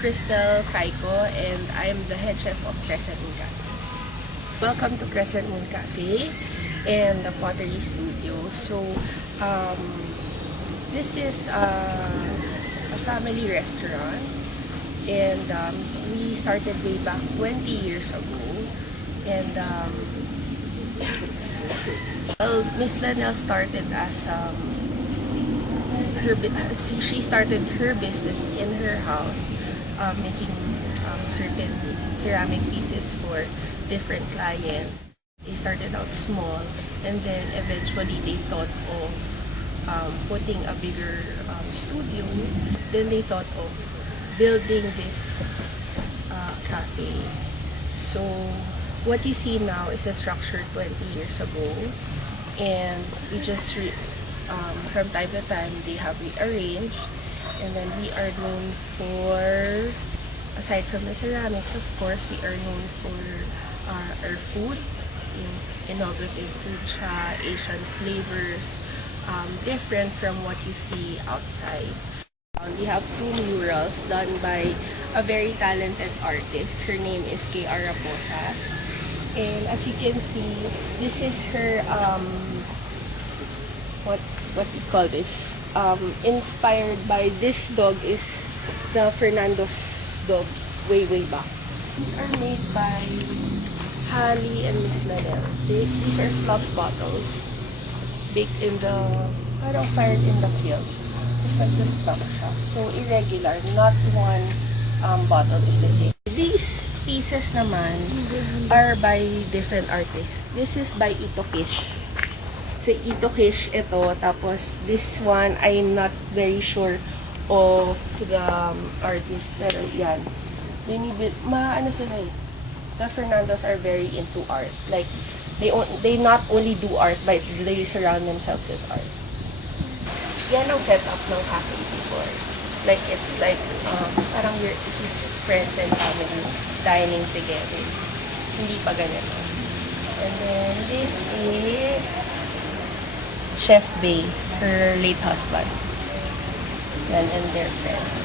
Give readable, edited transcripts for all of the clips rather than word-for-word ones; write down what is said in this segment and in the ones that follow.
Crystal Kaiko, and I'm the head chef of Cresent Cafe. Welcome to Crescent Moon Cafe and the Pottery Studio. So, this is a family restaurant, and we started way back 20 years ago. And well, Miss Lanelle started as she started her business in her house, making certain ceramic pieces for different clients. They started out small, and then eventually they thought of putting a bigger studio. Then they thought of building this cafe. So what you see now is a structure 20 years ago, and we just from time to time they have rearranged, and then we are known for, aside from the ceramics, of course, we are known for our food, innovative food siya, Asian flavors, different from what you see outside. We have two murals done by a very talented artist. Her name is K.R. Raposas. And as you can see, this is her, what you call this? Inspired by this dog is the Fernando's dog way back. These are made by Hali and Miss Lanelle. These are slop bottles baked in the, parang fired in the kiln. This one's a stock siya. So irregular, not one bottle is the same. These pieces naman are by different artists. This is by Ito Kish. So Ito Kish ito. Tapos this one, I'm not very sure of the artist. Pero yan. Ano sila eh. The Fernandos are very into art. Like, they not only do art, but they surround themselves with art. Yan ang setup ng cafe before. Like, it's like, parang it's just friends and family dining together. Hindi pa ganito. And then, this is Chef Bay, her late husband. Yan, and their friends.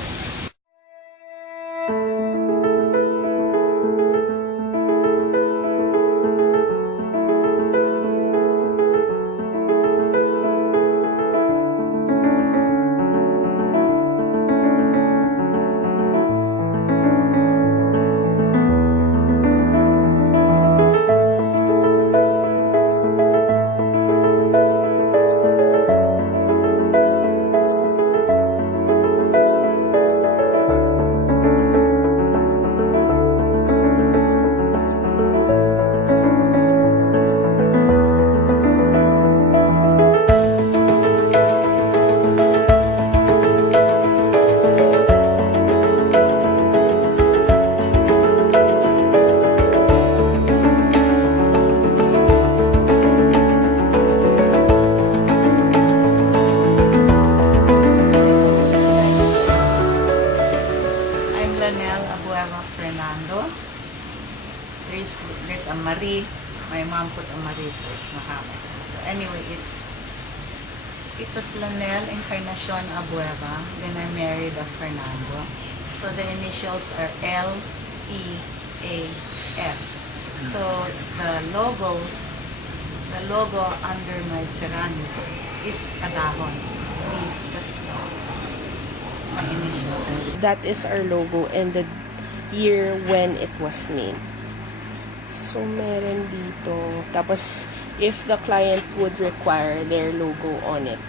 There's a Marie. My mom put a Marie, so it's Muhammad. So anyway, it was Lanelle Encarnacion Abueva. Then I married a Fernando. So the initials are L-E-A-F. So the logo under my ceramics is a dahon. That's my initials. That is our logo and the year when it was made. So, meron dito. Tapos, if the client would require their logo on it,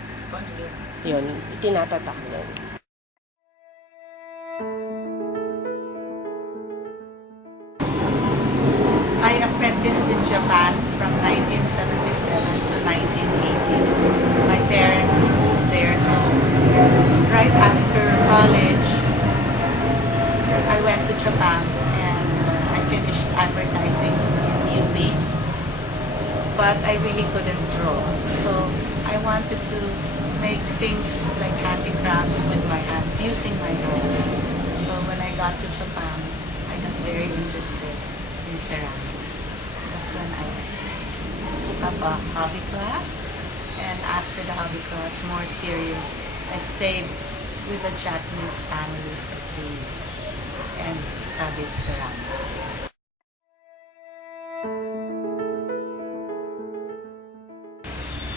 yun, tinatatak din. I apprenticed in Japan from 1977 to 1980. My parents moved there, so right after college, I went to Japan and I finished advertising in UB. But I really couldn't draw, so I wanted to make things like handicrafts with my hands, using my hands. So when I got to Japan, I got very interested in ceramics. That's when I took up a hobby class, and after the hobby class, more serious, I stayed with a Japanese family for 3 years. and studied ceramics.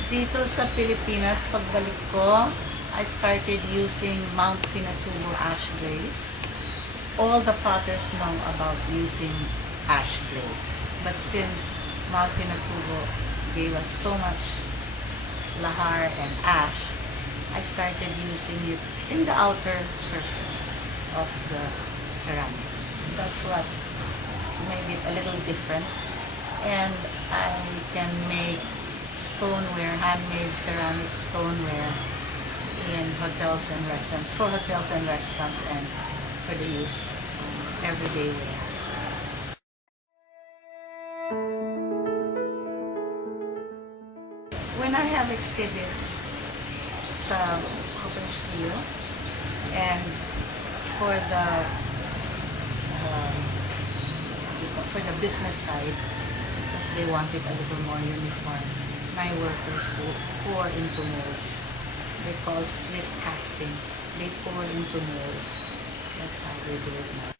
Dito sa Pilipinas, pagbalik ko, I started using Mount Pinatubo ash glaze. All the potters know about using ash glaze. But since Mount Pinatubo gave us so much lahar and ash, I started using it in the outer surface of the ceramics. That's what made it a little different. And I can make stoneware, handmade ceramic stoneware in hotels and restaurants, for hotels and restaurants and for the use everyday wear. When I have exhibits sa Cooper's View and for the business side, because they wanted a little more uniform, my workers who pour into molds. They call slip casting. They pour into molds. That's how they do it now.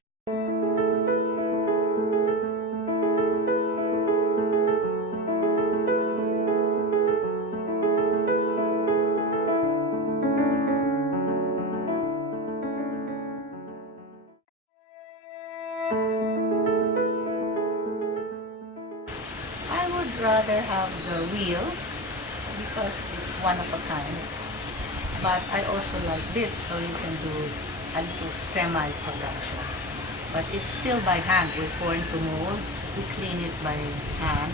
I would rather have the wheel because it's one of a kind. But I also like this, so you can do a little semi-production. But it's still by hand. We pour into mold, we clean it by hand,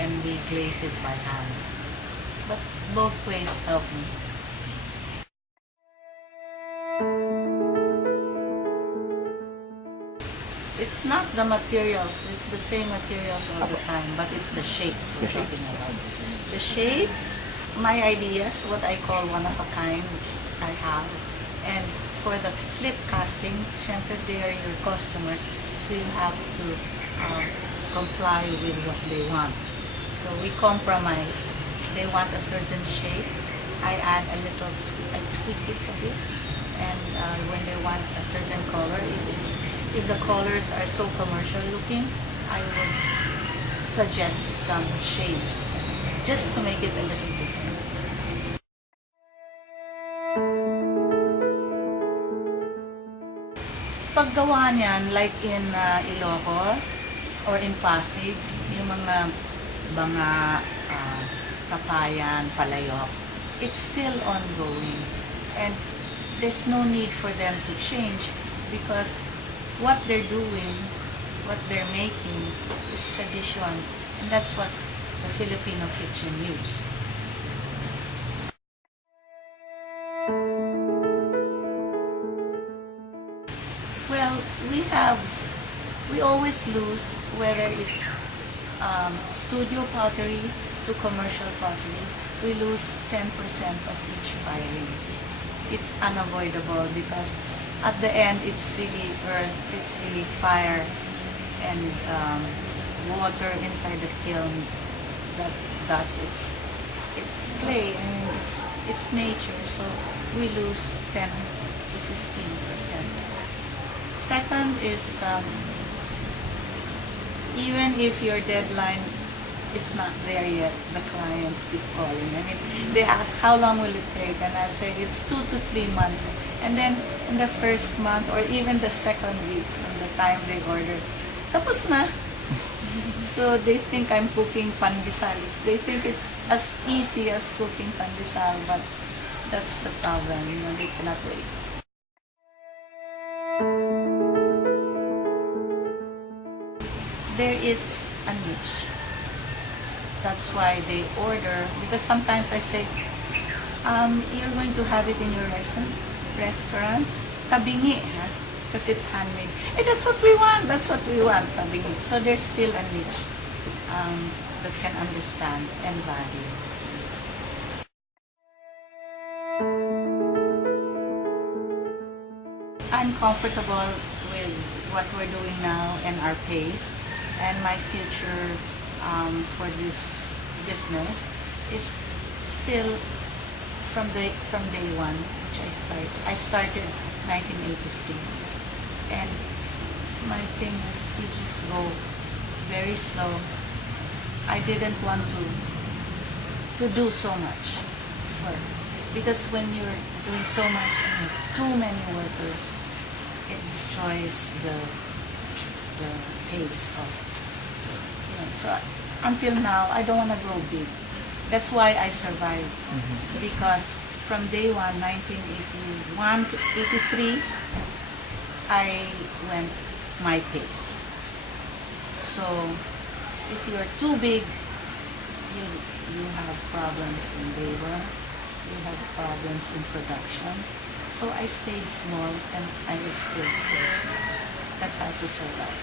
and we glaze it by hand. But both ways help me. It's not the materials, it's the same materials all the time, but it's the shapes we're talking about. The shapes, my ideas, what I call one of a kind, I have. And for the slip casting, syempre they are your customers, so you have to comply with what they want. So we compromise. They want a certain shape, I add a little, I tweak it a bit. And when they want a certain color, if the colors are so commercial looking, I would suggest some shades just to make it a little different. Paggawa niyan, like in Ilocos or in Pasig, yung mga kapayan, palayok, it's still ongoing. And there's no need for them to change because what they're doing, what they're making is tradition, and that's what the Filipino kitchen use. Well, we always lose whether it's studio pottery to commercial pottery. We lose 10% of each firing. It's unavoidable because at the end it's really earth, it's really fire and water inside the kiln that does its play. I mean, it's nature, so we lose 10 to 15%. Second is even if your deadline is not there yet, the clients keep calling. I mean, they ask how long will it take, and I say it's 2 to 3 months. And then in the first month or even the second week from the time they order, tapos na. So they think I'm cooking pandesal. They think it's as easy as cooking pandesal, but that's the problem. You know, they cannot wait. There is a niche. That's why they order, because sometimes I say, you're going to have it in your restaurant, tabingi, because it's handmade. And that's what we want, tabingi. So there's still a niche that can understand and value. I'm comfortable with what we're doing now and our pace, and my future for this business is still from day one, which I started 1983, and my thing is you just go very slow. I didn't want to do so much for, because when you're doing so much and you have too many workers, it destroys the pace of, you know. So until now, I don't want to grow big. That's why I survived, because from day one, 1981 to 83, I went my pace. So if you're too big, you have problems in labor, you have problems in production. So I stayed small and I will still stay small. That's how to survive.